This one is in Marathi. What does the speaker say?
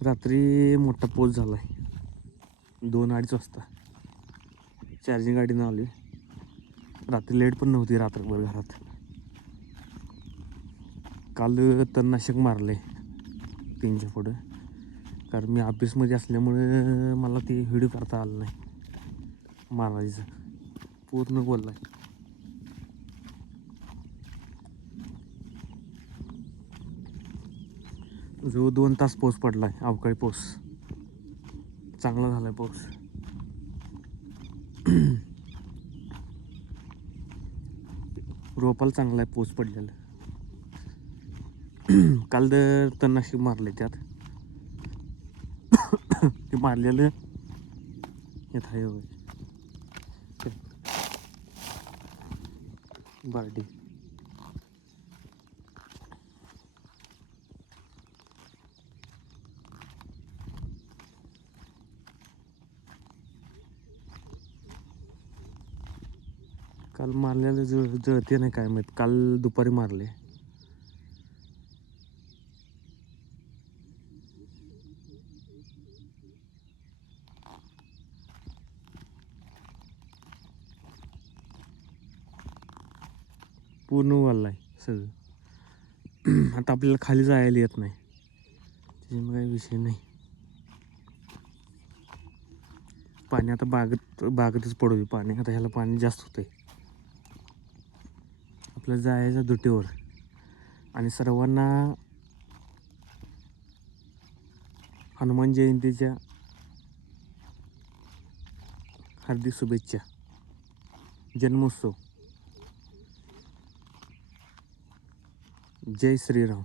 रात्री मोठा पाऊस झाला आहे. 2-2:30 वाजता चार्जिंग गाडीनं आली. रात्री लेट पण नव्हती रात्रभर घरात. काल तणनाशक मारलं आहे 3च्या पुढं, कारण मी ऑफिसमध्ये असल्यामुळे मला ते व्हिडिओ करता आलं नाही मारायचं. पूर्ण बोलला आहे. जो 2 तास पाऊस पडला आहे, अवकाळी पाऊस. चांगला झाला आहे पाऊस. रोपाला चांगला आहे पाऊस पडलेला. काल तर तणनाशक मारले त्यात. ते मारलेलं येत आहे बार्डी. काल मारलेलं जळते नाही काय माहीत. काल दुपारी मारले. पूर्ण वाढला आहे सगळं. आता आपल्याला खाली जायला येत नाही, त्याच्यामुळे काही विषय नाही. पाणी आता बागेतच पडू दे पाणी. आता ह्याला पाणी जास्त होतंय. आपल्याला जायचं दुटीवर. आणि सर्वांना हनुमान जयंतीच्या हार्दिक शुभेच्छा. जन्मोत्सव. जय श्रीराम.